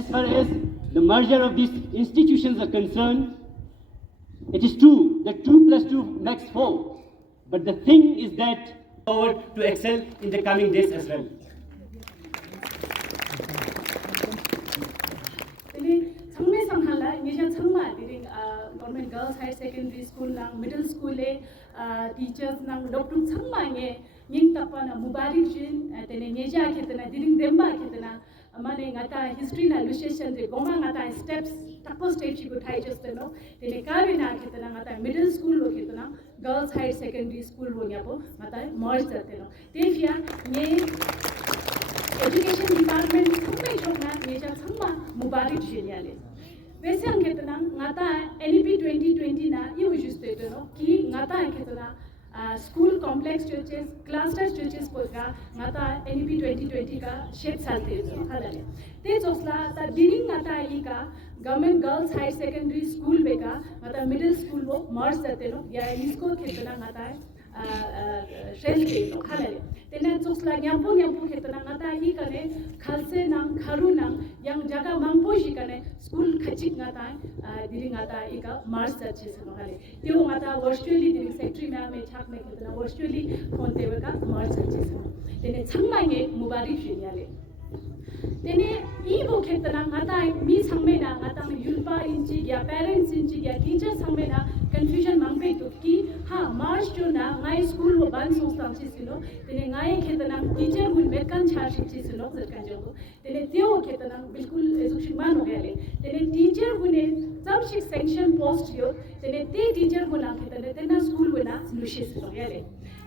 as far as the merger of these institutions are concerned, it is true that 2 plus 2 makes 4. But the thing is that forward to excel in the coming days as well. Government girls higher secondary school nang middle school teachers nang doctor sangmange ning tapana mubarak jin tene ngeja ketana diling demba ketana amane ngata history na illustration de goma ngata steps tapo stage chi uthai justeno tene karina ketana ngata middle school lo ketana girls higher secondary school lo nyapo ngata merge zateno tefia nge education department sampai chokna ngeja sangma mubarak jin yale वैसे हम कितना गाता NEP 2020 ना ये उजुस्ते तो no कि गाता है कितना school complex churches cluster churches पर का गाता NEP 2020 का शेप सालते तो हालाले ते जोसला ता डिनिंग गाता है का government girls higher secondary school बेका गाता मिडिल स्कूल वो मर्ज करते नो या इसको कितना गाता है शेल के नो हालाले तेना जोसला न्यापो कितना गाता है कने खालसे नाम खारू नाम yang jaga mampu jikane school khachik ngata diri ngata ika mars chachi sano hale tyo ngata virtually diri secretary ma'am e chak me kitna virtually phone te ka mars chachi sano tene changmange mubarak jinyale tene I bo kitna ngata mi sangmena ngata yulpa inchi ya parents inchi ya teacher sangmena confusion mangpe to ki ha mars jo na ngai school wo ban song chi sino tene ngai kitna teacher gun mekan chachi chi sino sarkan jo tene tyo kitna बिल्कुल education मान हो गया ले तेरे teacher गुने सब शिक section post यो तेरे ते टीचर गुना कितने तेना स्कूल गुना लुशिस हो गया ले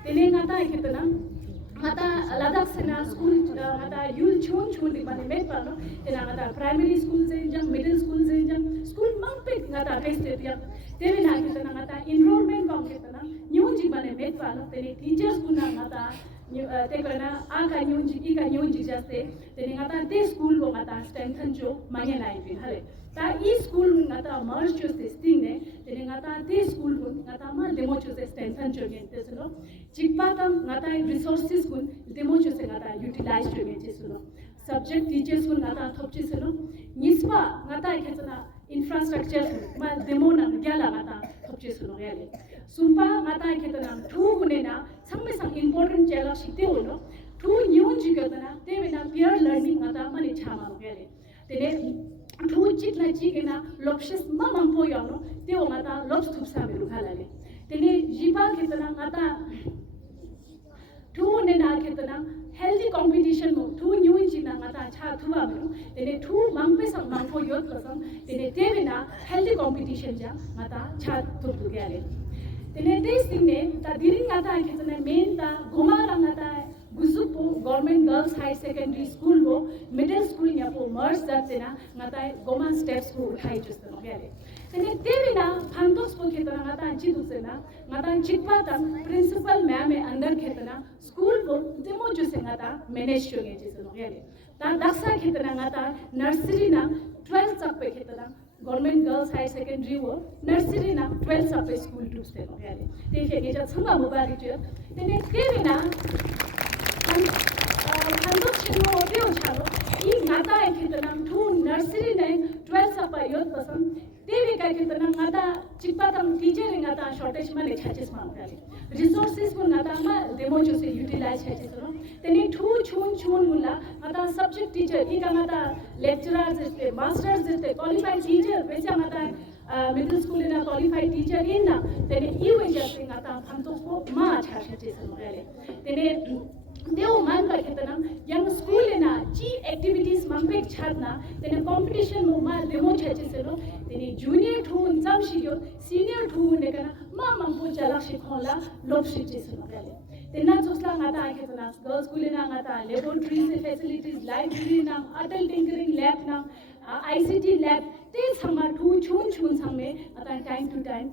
तेरे गाता है कितना गाता लद्दाख से ना स्कूल गाता यूल छोन दिमाने में पालो तेरा गाता प्राइमरी स्कूल से जंग मिडिल स्कूल से जंग स्कूल मंग पे गाता टेस्ट दिया तेरे ना कितना गाता इनरोलमेंट पाओ कितना न्यून दिमाने में पालो तेरे टीचर्स गुना गाता te kana aka nyunji jaste tene ngata te school wo ngata strengthen jo manye lai bin hale ta I school ngata merge jo sting ne tene ngata te school wo ngata ma demo jo strengthen jo gen te suno chikpa tam ngata resources gun demo jo se ngata utilize jo gen te suno subject teachers gun ngata thopchi suno nispa ngata khetsana infrastructure ma demo na gyala ngata thopchi suno yale sumpa ngata khetsana thu gunena samme sang important chela shikte hono thu nyun jigatana te bena peer learning ngata mani chama gele tene thu chitla chigena lopshis mamam po yono te o ngata lops thupsa me rukhalale tene jipa khetsana ngata thu ne na khetsana healthy competition mo thu nyun jina ngata cha thuwa me tene thu mangpe sang mangpo yot kasam tene te bena healthy competition ja ngata cha thup gele tene this thing ne ta diring ngata khetsana main ta goma rangata guzupo government girls high secondary school wo middle school ya po merge jachena ngata goma steps ko uthai justano gele tene tevina phantos po khetana ngata chi dusena ngata chikpa ta principal ma'am e under khetana school wo demo juse ngata manage choge justano gele ta daksa khetana ngata nursery na 12th tak pe khetana government girls high secondary wo nursery na 12th up school to stay no yale te je ge ja changa mubarak je tene kevina handos chino odeo chalo I ngata e kitana thu nursery ne 12th up yot pasam te vi ka kitana ngata chikpa tam teacher ngata shortage ma le chachis ma yale resources ko ngata ma demo jo se utilize chachis no tene thu chun mulla ngata subject teacher I ka ngata lecturers jeste masters jeste qualified teacher becha ngata middle school na qualified teacher in na tene I wajah se ngata phantos ko ma acha chachis no yale tene Deo man ka kitana young school na chi activities mangpek chhatna tene competition mo ma demo chachi selo tene junior thun sam shigyo senior thun ne kana ma mangpo chala shikhonla lob shichi selo gale tena chosla ngata kitana girls school na ngata laboratories facilities library na adult tinkering lab na ICT lab te sangma thu chun sangme ata time to time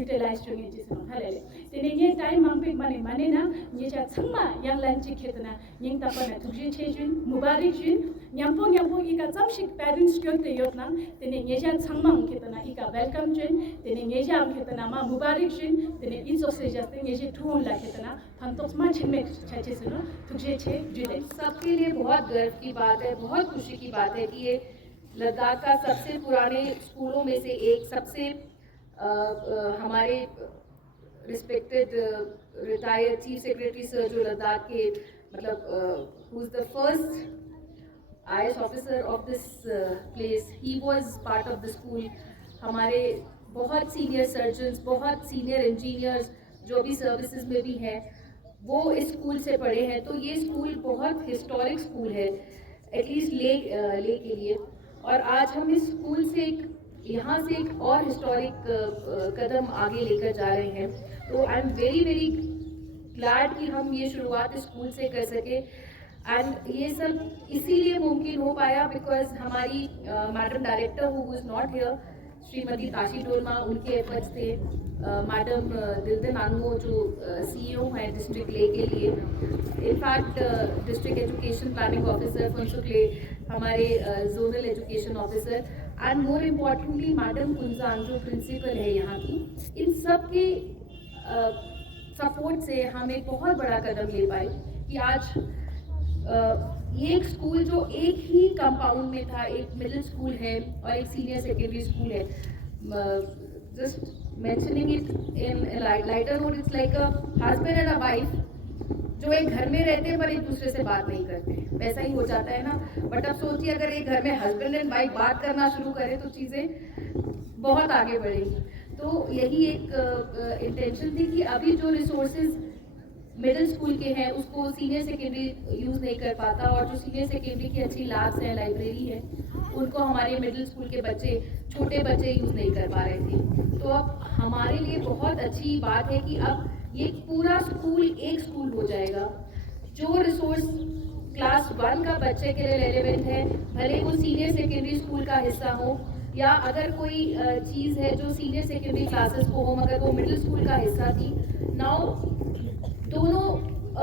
utilize choge jisno halale tene ye time mangpek mane na ye cha sangma yang lan chi khetna ning ta pana thuje chejun mubarak jun nyampo ika chamshik parents kyote yotna tene ye cha sangma khetna ika welcome jun tene ye cha khetna ma mubarak jun tene in so se jaste ye je thun la khetna phantos ma chinme chache suno thuje che jude सबके लिए बहुत गर्व की बात है बहुत खुशी की बात है कि ये लद्दाख का सबसे पुराने स्कूलों में से एक, सबसे हमारे respected retired chief secretary sir जो लद्दाख के मतलब who is the first IAS officer of this place, he was part of the school. हमारे बहुत सीनियर सर्जन्स, बहुत सीनियर इंजीनियर्स जो भी सर्विसेज में भी हैं, वो इस स्कूल से पढ़े हैं। तो ये स्कूल बहुत हिस्टोरिक स्कूल है, एटलीस्ट ले के लिए। और आज हम इस स्कूल से यहाँ से एक और हिस्टोरिक कदम आगे लेकर जा रहे हैं। तो I am very very glad कि हम ये शुरुआत इस स्कूल से कर सके। एंड ये सब इसीलिए मुमकिन हो पाया बिकॉज हमारी madam director who is not here, Shrimati Tashi Dolma, उनके एफर्ट्स थे। मैडम दिलदन आंगो जो CEO हैं डिस्ट्रिक्ट ले के लिए, in fact district education planning officer फंसुकले, हमारे zonal education officer, and more importantly madam Kunjan जो प्रिंसिपल है यहाँ की, इन सब के सपोर्ट से हम एक बहुत बड़ा कदम ले पाए कि आज ये एक स्कूल जो एक ही कंपाउंड में था, एक मिडिल स्कूल है और एक सीनियर सेकेंडरी स्कूल है। Just mentioning it in lighter note, it's like a husband and a wife जो एक घर में रहते हैं पर एक दूसरे से बात नहीं करते, वैसा ही हो जाता है ना। बट अब सोचिए अगर एक घर में हस्बैंड एंड वाइफ बात करना शुरू करें तो चीज़ें बहुत आगे बढ़ेंगी। तो यही एक इंटेंशन थी कि अभी जो रिसोर्सेज मिडिल स्कूल के हैं उसको सीनियर सेकेंडरी यूज़ नहीं कर पाता, और जो सीनियर सेकेंडरी की अच्छी लैब्स हैं, लाइब्रेरी है, उनको हमारे मिडिल स्कूल के बच्चे, छोटे बच्चे यूज़ नहीं कर पा रहे थे। तो अब हमारे लिए बहुत अच्छी बात है कि अब ये पूरा स्कूल एक स्कूल हो जाएगा। जो रिसोर्स क्लास 1 का बच्चे के लिए रेलेवेंट है, भले वो सीनियर सेकेंडरी स्कूल का हिस्सा हो, या अगर कोई चीज़ है जो सीनियर सेकेंडरी क्लासेस को हो मगर वो मिडिल स्कूल का हिस्सा थी, नाउ दोनों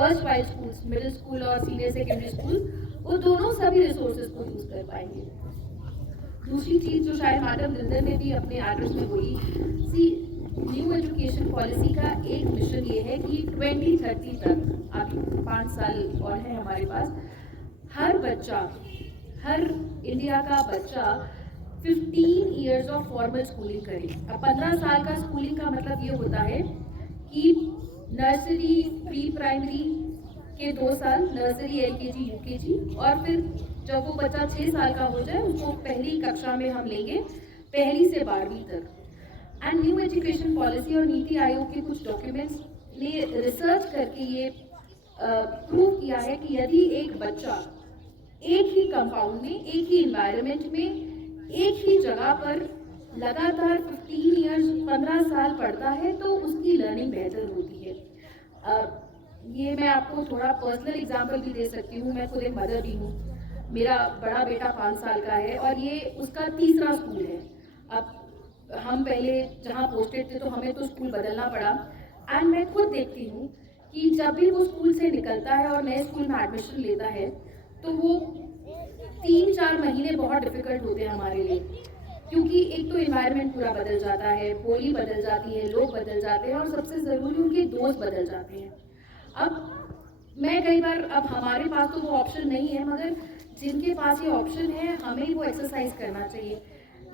erst wise schools, middle school और सीनियर सेकेंडरी स्कूल, वो दोनों सभी रिसोर्सेज को यूज़ कर पाएंगे। दूसरी चीज़ जो शायद मैडम दिलदर ने भी अपने एड्रेस में बोली, न्यू एजुकेशन पॉलिसी का एक मिशन ये है कि 2030 तक, अभी 5 साल और है हमारे पास, हर बच्चा, हर इंडिया का बच्चा 15 ईयर्स ऑफ फॉर्मल स्कूलिंग करे। अब 15 साल का स्कूलिंग का मतलब ये होता है कि नर्सरी, प्री प्राइमरी के 2 साल, नर्सरी, LKG, UKG, और फिर जब वो बच्चा 6 साल का हो जाए उसको पहली कक्षा में हम लेंगे, पहली से 12वीं तक। एंड न्यू एजुकेशन पॉलिसी और नीति आयोग के कुछ डॉक्यूमेंट्स ने रिसर्च करके ये प्रूव किया है कि यदि एक बच्चा एक ही कंपाउंड में, एक ही इन्वायरमेंट में, एक ही जगह पर लगातार 15 ईयर्स, 15 साल पढ़ता है तो उसकी लर्निंग बेहतर होती है। ये मैं आपको थोड़ा पर्सनल एग्जांपल भी दे सकती हूँ। मैं खुद एक मदर भी हूँ। मेरा बड़ा बेटा 5 साल का है और ये उसका तीसरा स्कूल है। अब हम पहले जहाँ पोस्टेड थे तो हमें तो स्कूल बदलना पड़ा। एंड मैं खुद देखती हूँ कि जब भी वो स्कूल से निकलता है और नए स्कूल में एडमिशन लेता है तो वो 3-4 महीने बहुत डिफिकल्ट होते हैं हमारे लिए, क्योंकि एक तो इन्वायरमेंट पूरा बदल जाता है, बोली बदल जाती है, लोग बदल जाते हैं और सबसे ज़रूरी उनके दोस्त बदल जाते हैं। अब मैं कई बार, अब हमारे पास तो वो ऑप्शन नहीं है, मगर जिनके पास ये ऑप्शन है हमें वो एक्सरसाइज करना चाहिए।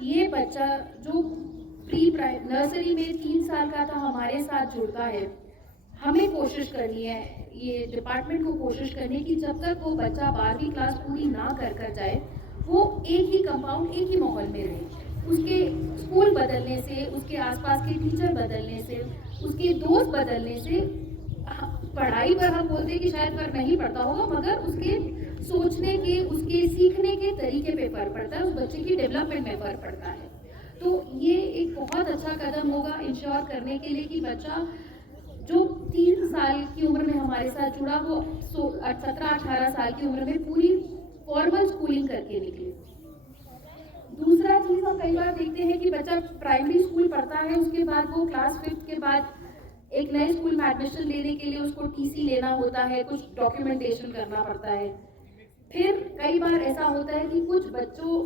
ये बच्चा जो प्री प्राइम नर्सरी में 3 साल का था हमारे साथ जुड़ता है, हमें कोशिश करनी है, ये डिपार्टमेंट को कोशिश करनी है कि जब तक वो बच्चा 12वीं क्लास पूरी ना कर जाए वो एक ही कंपाउंड, एक ही माहौल में रहे। उसके स्कूल बदलने से, उसके आसपास के टीचर बदलने से, उसके दोस्त बदलने से, पढ़ाई पर हम बोलते हैं कि शायद फर्क नहीं पड़ता होगा, मगर उसके सोचने के, उसके सीखने के तरीके पे फर्क पड़ता है, उस बच्चे की डेवलपमेंट में फर्क पड़ता है। तो ये एक बहुत अच्छा कदम होगा इंश्योर करने के लिए कि बच्चा जो 3 साल की उम्र में हमारे साथ जुड़ा वो 17-18 साल की उम्र में पूरी फॉर्मल स्कूलिंग करके निकले। दूसरा चीज़ हम कई बार देखते हैं कि बच्चा प्राइमरी स्कूल पढ़ता है, उसके बाद वो क्लास 5 के बाद एक नए स्कूल में एडमिशन लेने के लिए उसको TC लेना होता है, कुछ डॉक्यूमेंटेशन करना पड़ता है। फिर कई बार ऐसा होता है कि कुछ बच्चों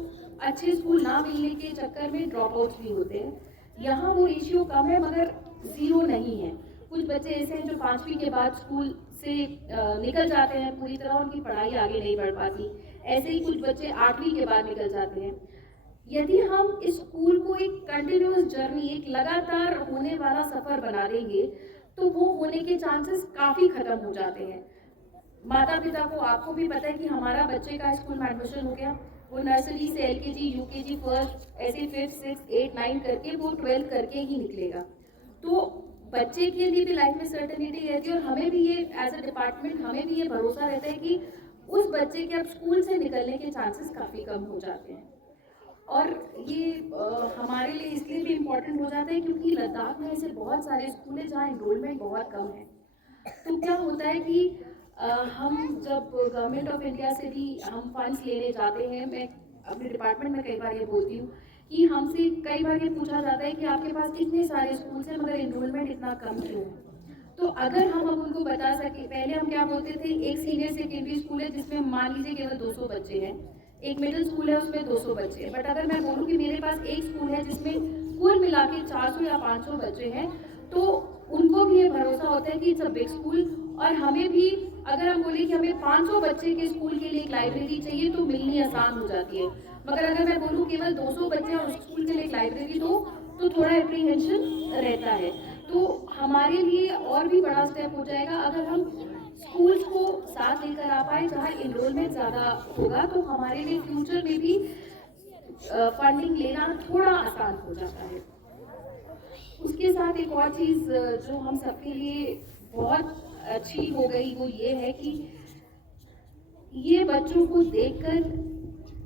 अच्छे स्कूल ना मिलने के चक्कर में ड्रॉप आउट्स भी होते हैं। यहाँ वो रेशियो कम है मगर 0 नहीं है। कुछ बच्चे ऐसे हैं जो 5वीं के बाद स्कूल से निकल जाते हैं पूरी तरह, उनकी पढ़ाई आगे नहीं बढ़ पाती। ऐसे ही कुछ बच्चे 8वीं के बाद निकल जाते हैं। यदि हम इस स्कूल को एक कंटिन्यूअस जर्नी, एक लगातार होने वाला सफर बना देंगे तो वो होने के चांसेस काफी खत्म हो जाते हैं। माता पिता को, आपको भी पता है कि हमारा बच्चे का स्कूल में एडमिशन हो गया, वो नर्सरी से एलकेजी, यूकेजी, फर्स्ट, ऐसे 5th, 6th, 8th, 9th करके वो 12th करके ही निकलेगा। तो बच्चे के लिए भी लाइफ में सर्टेनिटी रहती है और हमें भी ये एज अ डिपार्टमेंट हमें भी ये भरोसा रहता है कि उस बच्चे के अब स्कूल से निकलने के चांसेस काफ़ी कम हो जाते हैं। और ये हमारे लिए इसलिए भी इम्पोर्टेंट हो जाता है क्योंकि लद्दाख में ऐसे बहुत सारे स्कूल हैं जहाँ एनरोलमेंट बहुत कम है। तो क्या होता है कि हम जब गवर्नमेंट ऑफ इंडिया से भी हम फंड्स लेने जाते हैं, मैं अपने डिपार्टमेंट में कई बार ये बोलती हूँ कि हमसे कई बार ये पूछा जाता है कि आपके पास इतने सारे स्कूल हैं मगर एनरोलमेंट इतना कम क्यों है। तो अगर हम अब उनको बता सके, पहले हम क्या बोलते थे, एक सीनियर सेकेंडरी स्कूल है जिसमें मान लीजिए केवल 200 बच्चे हैं, एक मिडिल स्कूल है उसमें 200 बच्चे हैं, बट अगर मैं बोलूँ कि मेरे पास एक स्कूल है जिसमें कुल मिला के 400 या 500 बच्चे हैं, तो उनको भी ये भरोसा होता है कि इट्स अ बिग स्कूल। और हमें भी अगर हम बोले कि हमें 500 बच्चे के स्कूल के लिए एक लाइब्रेरी चाहिए तो मिलनी आसान हो जाती है, मगर अगर मैं बोलूँ केवल 200 बच्चे और उस स्कूल के लिए एक लाइब्रेरी दो तो थोड़ा एप्रीहेंशन रहता है। तो हमारे लिए और भी बड़ा स्टेप हो जाएगा अगर हम स्कूल्स को साथ लेकर आ पाए जहाँ एनरोलमेंट ज़्यादा होगा, तो हमारे लिए फ्यूचर में भी फंडिंग लेना थोड़ा आसान हो जाता है। उसके साथ एक और चीज़ जो हम सबके लिए बहुत अच्छी हो गई वो ये है कि ये बच्चों को देखकर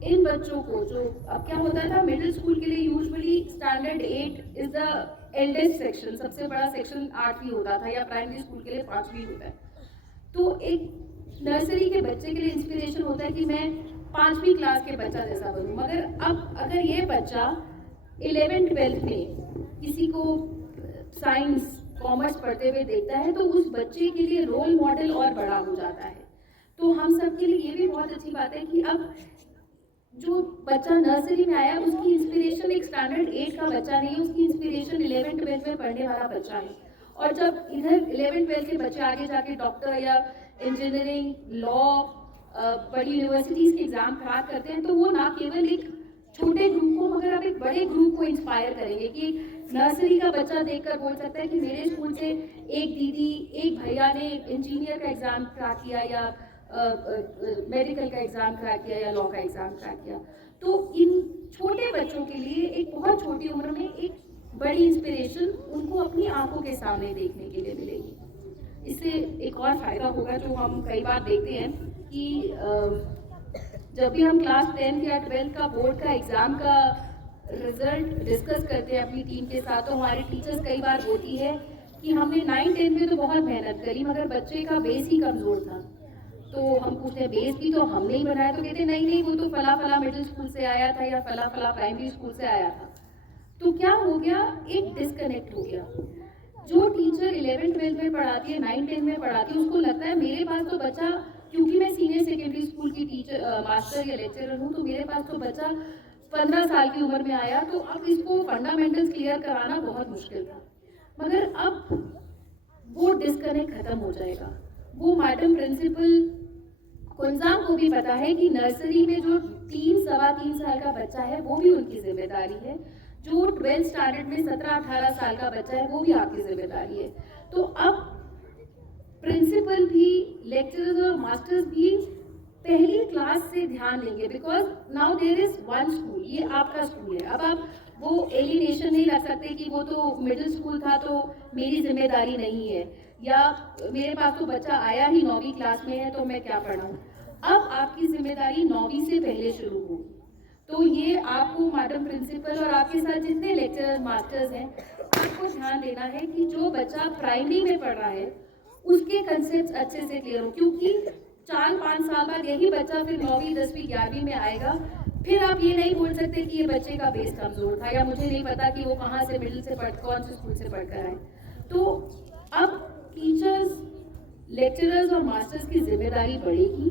इन बच्चों को, जो अब क्या होता था मिडिल स्कूल के लिए usually standard 8 is the eldest section, सबसे बड़ा सेक्शन 8वीं होता था, या प्राइमरी स्कूल के लिए 5वीं होता है। तो एक नर्सरी के बच्चे के लिए इंस्पिरेशन होता है कि मैं 5वीं क्लास के बच्चा जैसा बनूं, मगर अब अगर ये बच्चा 11th 12th में किसी को साइंस कॉमर्स पढ़ते हुए देखता है तो उस बच्चे के लिए रोल मॉडल और बड़ा हो जाता है। तो हम सब के लिए ये भी बहुत अच्छी बात है कि अब जो बच्चा नर्सरी में आया उसकी इंस्पिरेशन एक स्टैंडर्ड 8 का बच्चा नहीं है, उसकी इंस्पिरेशन 11th 12th में पढ़ने वाला बच्चा है। और जब इधर 11th 12th के बच्चे आगे जाके डॉक्टर या इंजीनियरिंग, लॉ, बड़ी यूनिवर्सिटीज़ के एग्ज़ाम क्रैक करते हैं तो वो ना केवल एक छोटे ग्रुप को मगर अब एक बड़े ग्रुप को इंस्पायर करेंगे कि नर्सरी का बच्चा देखकर बोल सकता है कि मेरे स्कूल से एक दीदी, एक भैया ने इंजीनियर का एग्ज़ाम क्रैक किया या मेडिकल का एग्ज़ाम क्रैक किया या लॉ का एग्ज़ाम क्रैक किया। तो इन छोटे बच्चों के लिए एक बहुत छोटी उम्र में एक बड़ी इंस्पिरेशन उनको अपनी आंखों के सामने देखने के लिए मिलेगी। इससे एक और फ़ायदा होगा जो हम कई बार देखते हैं कि जब भी हम क्लास 10th या 12th का बोर्ड का एग्ज़ाम का रिजल्ट डिस्कस करते हैं अपनी टीम के साथ, तो हमारी टीचर्स कई बार बोलती है कि हमने 9th 10th में तो बहुत मेहनत करी मगर बच्चे का बेस ही कमज़ोर था। तो हम पूछते हैं बेस भी तो हमने ही बनाया, तो कहते नहीं नहीं वो तो फला फला मिडिल स्कूल से आया था या फला फला प्राइमरी स्कूल से आया था। तो क्या हो गया, एक डिस्कनेक्ट हो गया। जो टीचर 11th 12th में पढ़ाती है, 9th 10th में पढ़ाती है, उसको लगता है मेरे पास तो बच्चा, क्योंकि मैं सीनियर सेकेंडरी स्कूल की टीचर मास्टर या लेक्चरर हूँ, तो मेरे पास तो बच्चा 15 साल की उम्र में आया तो अब इसको फंडामेंटल्स क्लियर कराना बहुत मुश्किल था। मगर अब वो डिस्कनेक्ट खत्म हो जाएगा। वो मैडम प्रिंसिपल कुंजाम को भी पता है कि नर्सरी में जो 3-3.25 साल का बच्चा है वो भी उनकी जिम्मेदारी है, जो 12th स्टैंडर्ड में 17-18 साल का बच्चा है वो भी आपकी जिम्मेदारी है। तो अब प्रिंसिपल भी, लेक्चरर्स और मास्टर्स भी पहली क्लास से ध्यान देंगे, because now there is one school, ये आपका स्कूल है। अब आप वो एलिनेशन नहीं रख सकते कि वो तो मिडिल स्कूल था तो मेरी जिम्मेदारी नहीं है, या मेरे पास तो बच्चा आया ही 9वीं क्लास में है तो मैं क्या पढ़ाऊँ। अब आपकी जिम्मेदारी 9वीं से पहले शुरू होगी। तो ये आपको मैडम प्रिंसिपल और आपके साथ जितने लेक्चरर्स मास्टर्स हैं आपको ध्यान देना है कि जो बच्चा प्राइमरी में पढ़ रहा है उसके कंसेप्ट अच्छे से क्लियर हो, क्योंकि 4-5 साल बाद यही बच्चा फिर 9वीं 10वीं 11वीं में आएगा। फिर आप ये नहीं बोल सकते कि ये बच्चे का बेस कमज़ोर था या मुझे नहीं पता कि वो कहाँ से मिडिल से कौन से स्कूल से पढ़ कर आए। तो अब टीचर्स, लेक्चरर्स और मास्टर्स की जिम्मेदारी बढ़ेगी,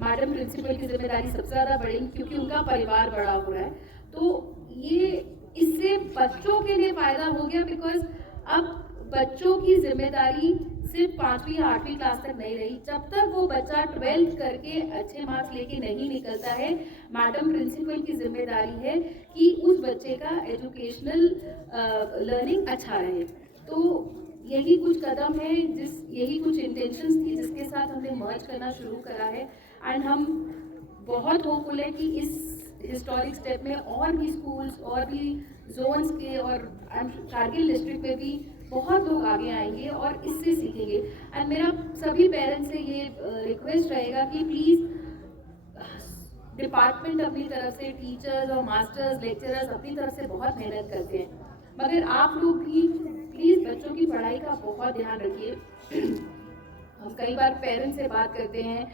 मैडम प्रिंसिपल की जिम्मेदारी सबसे ज़्यादा बढ़ेगी क्योंकि उनका परिवार बड़ा हो रहा है। तो ये इससे बच्चों के लिए फ़ायदा हो गया, बिकॉज अब बच्चों की जिम्मेदारी सिर्फ 5वीं या 8वीं क्लास तक नहीं रही, जब तक वो बच्चा 12th करके अच्छे मार्क्स लेके नहीं निकलता है, मैडम प्रिंसिपल की जिम्मेदारी है कि उस बच्चे का एजुकेशनल लर्निंग अच्छा रहे। तो यही कुछ कदम है, यही कुछ इंटेंशंस थी जिसके साथ हमने मर्ज करना शुरू करा है। एंड हम बहुत होपफुल है कि इस हिस्टोरिक स्टेप में और भी स्कूल्स और भी जोन्स के और कारगिल डिस्ट्रिक्ट में भी बहुत लोग आगे आएंगे और इससे सीखेंगे। एंड मेरा सभी पेरेंट्स से ये रिक्वेस्ट रहेगा कि प्लीज़ डिपार्टमेंट अपनी तरफ से, टीचर्स और मास्टर्स लेक्चरर्स अपनी तरफ से बहुत मेहनत करते हैं, मगर आप लोग भी प्लीज़ बच्चों की पढ़ाई का बहुत ध्यान रखिए। हम कई बार पेरेंट्स से बात करते हैं,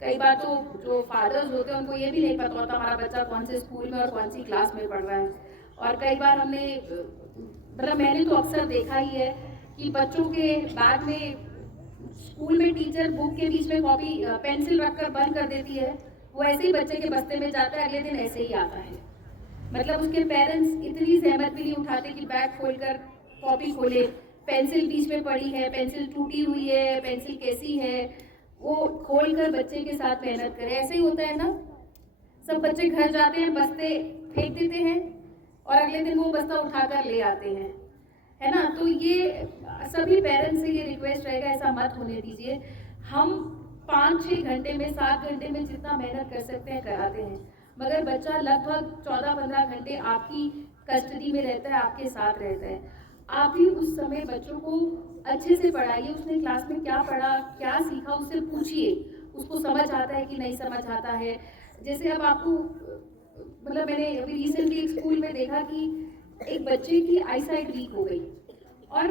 कई बार तो जो फादर्स होते हैं उनको ये भी नहीं पता होता हमारा बच्चा कौन से स्कूल में और कौन सी क्लास में पढ़ रहा है। और कई बार हमने मैंने तो अक्सर देखा ही है कि बच्चों के बैग में, स्कूल में टीचर बुक के बीच में कॉपी पेंसिल रखकर बंद कर देती है, वो ऐसे ही बच्चे के बस्ते में जाता है, अगले दिन ऐसे ही आता है। मतलब उसके पेरेंट्स इतनी जहमत भी नहीं उठाते कि बैग खोलकर कॉपी खोले, पेंसिल बीच में पड़ी है, पेंसिल टूटी हुई है, पेंसिल कैसी है, वो खोलकर बच्चे के साथ मेहनत करे। ऐसे ही होता है ना, सब बच्चे घर जाते हैं, बस्ते फेंक देते हैं और अगले दिन वो बस्ता उठाकर ले आते हैं, है ना। तो ये सभी पेरेंट्स से ये रिक्वेस्ट रहेगा, ऐसा मत होने दीजिए। हम 5-6 घंटे में, 7 घंटे में जितना मेहनत कर सकते हैं कराते हैं, मगर बच्चा लगभग 14-15 घंटे आपकी कस्टडी में रहता है, आपके साथ रहता है। आप ही उस समय बच्चों को अच्छे से पढ़ाइए, उसने क्लास में क्या पढ़ा, क्या सीखा, उससे पूछिए, उसको समझ आता है कि नहीं समझ आता है। जैसे अब आपको, मतलब मैंने अभी रिसेंटली एक स्कूल में देखा कि एक बच्चे की आईसाइट वीक हो गई, और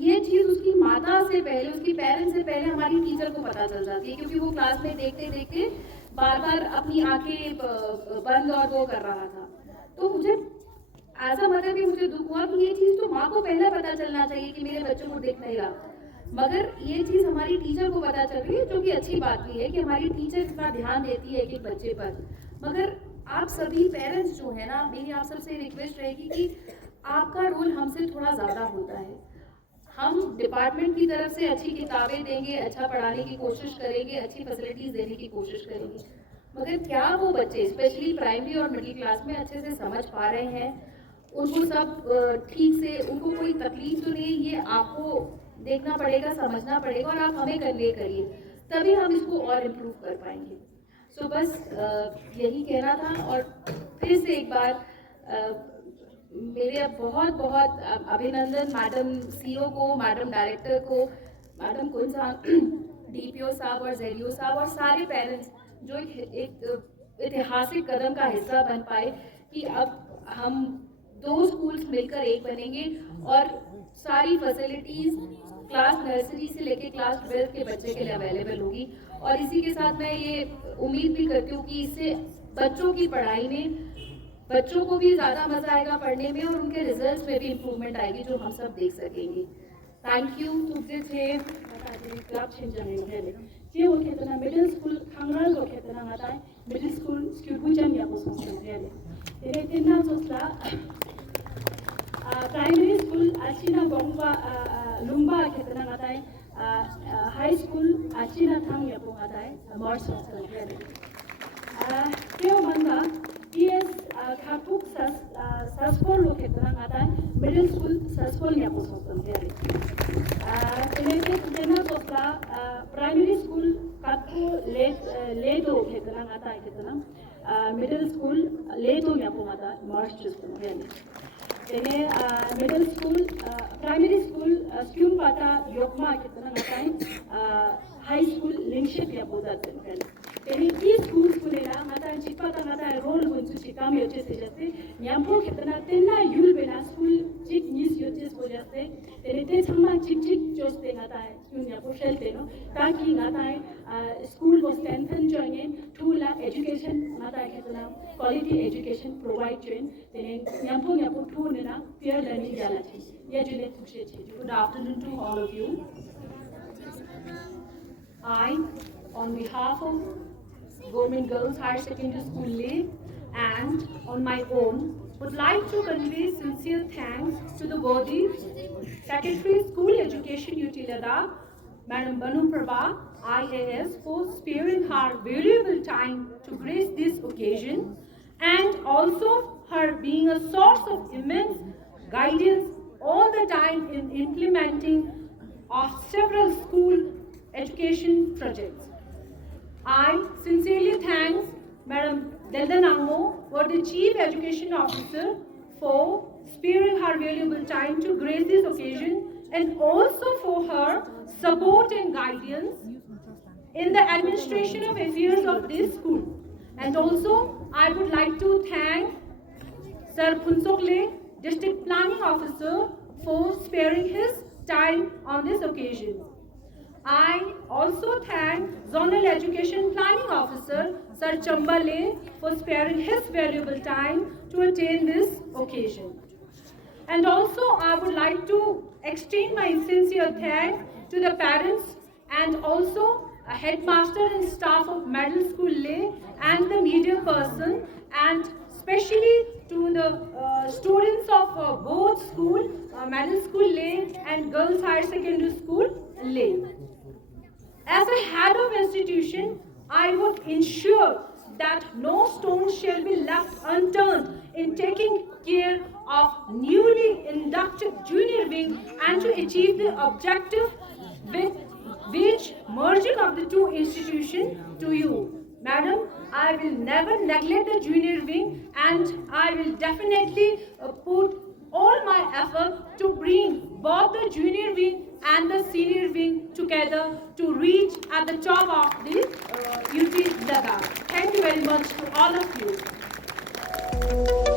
ये चीज़ उसकी माता से पहले, उसकी पेरेंट्स से पहले हमारी टीचर को पता चल जाती है, क्योंकि वो क्लास में देखते देखते बार बार अपनी आंखें बंद और वो कर रहा था। तो मुझे एज अ मदर भी मुझे दुख हुआ कि ये चीज़ तो माँ को पहले पता चलना चाहिए कि मेरे बच्चों को दिख नहीं रहा, मगर ये चीज़ हमारी टीचर को पता चल रही है, जो कि अच्छी बात भी है कि हमारी टीचर इतना ध्यान देती है एक बच्चे पर। मगर आप सभी पेरेंट्स जो है ना, मेरी आप सबसे रिक्वेस्ट रहेगी कि आपका रोल हमसे थोड़ा ज़्यादा होता है। हम डिपार्टमेंट की तरफ से अच्छी किताबें देंगे, अच्छा पढ़ाने की कोशिश करेंगे, अच्छी फैसिलिटीज़ देने की कोशिश करेंगे, मगर क्या वो बच्चे स्पेशली प्राइमरी और मिडिल क्लास में अच्छे से समझ पा रहे हैं, उनको सब ठीक से, उनको कोई तकलीफ तो नहीं, ये आपको देखना पड़ेगा, समझना पड़ेगा, और आप हमें कन्वे करिए, तभी हम इसको और इम्प्रूव कर पाएंगे। सो बस यही कहना था। और फिर से एक बार मेरे बहुत बहुत अभिनंदन मैडम सीईओ को, मैडम डायरेक्टर को, मैडम कुन साहब, डीपीओ साहब और जेडीओ साहब और सारे पेरेंट्स जो एक ऐतिहासिक कदम का हिस्सा बन पाए कि अब हम 2 स्कूल्स मिलकर एक बनेंगे और सारी फैसिलिटीज़ क्लास नर्सरी से लेके क्लास 12 के बच्चे के लिए अवेलेबल होगी। और इसी के साथ मैं ये उम्मीद भी करती हूँ कि इससे बच्चों की पढ़ाई में, बच्चों को भी ज़्यादा मज़ा आएगा पढ़ने में और उनके रिजल्ट्स में भी इम्प्रूवमेंट आएगी, जो हम सब देख सकेंगे। Thank you. क्लब छिंजने जे वो खेतना मिडिल स्कूल खांगराल को खेतना आता है मिडिल स्कूल स्कूल या कुछ समझे तेरे तिन्ना सोचला प्राइमरी स्कूल अचिना बोंबा लुम्बा खेतना आता है हाई स्कूल अचिना थांग या पो आता है मॉर्स समझे क्यों बंदा टीएस खाकुक सस्पोल लो खेतना आता है मिडिल स्कूल सस्पोल या पो समझे तेरे तिन्ना सोचला प्राइमरी स्कूल काको लेदो खेतना आता है खेतना मिडिल स्कूल लेदो या पो आता है मॉर्स समझे तेने मिडिल स्कूल प्राइमरी स्कूल स्क्यूम पाता योगमा कितना नाता हाई स्कूल लिंकशिप या बोधा तेने तेने ई स्कूल स्कूलेला नाता चिपता नाता रोल बुंचु चिकाम योचे से जैसे न्याम्पो कितना तेना यूल बेना स्कूल चिक न्यूज़ योचे से जैसे तेने ते सम्मा चिक चिक जोस्ते नाता है स्कूल न्याम्पो शेल तेनो ताकि नाता है स्कूल को स्ट्रेंथन जोइए टूला एजुकेशन नाता है कितना क्वालिटी एजुकेशन प्रोवाइड जोइन तेने न्याम्पो टूल ना peer learning जाला चाहिए ये जुले खुशी चाहिए। Good afternoon to all of you. I, on behalf of Government Girls Higher Secondary School Leh and on my own, would like to convey sincere thanks to the worthy Secretary School Education UT Ladakh Madam Banu Prabha, IAS, for sparing her valuable time to grace this occasion, and also her being a source of immense guidance all the time in implementing of several school education projects. I sincerely thank Madam Delda Nango, for the Chief Education Officer, for sparing her valuable time to grace this occasion, and also for her support and guidance in the administration of affairs of this school. And also, I would like to thank Sir Phunsokle, District Planning Officer, for sparing his time on this occasion. I also thank Zonal Education Planning Officer, Sir Chambale, for sparing his valuable time to attend this occasion. And also, I would like to extend my sincere thanks to the parents and also a headmaster and staff of Middle School Leh and the media person, and especially to the students of both school, Middle School Leh and Girls Higher Secondary School Leh. As a head of institution, I would ensure that no stone shall be left unturned in taking care of newly inducted junior wing and to achieve the objective with which merging of the two institutions to you. Madam, I will never neglect the junior wing, and I will definitely put all my effort to bring both the junior wing and the senior wing together to reach at the top of the UT Ladakh. Thank you very much to all of you.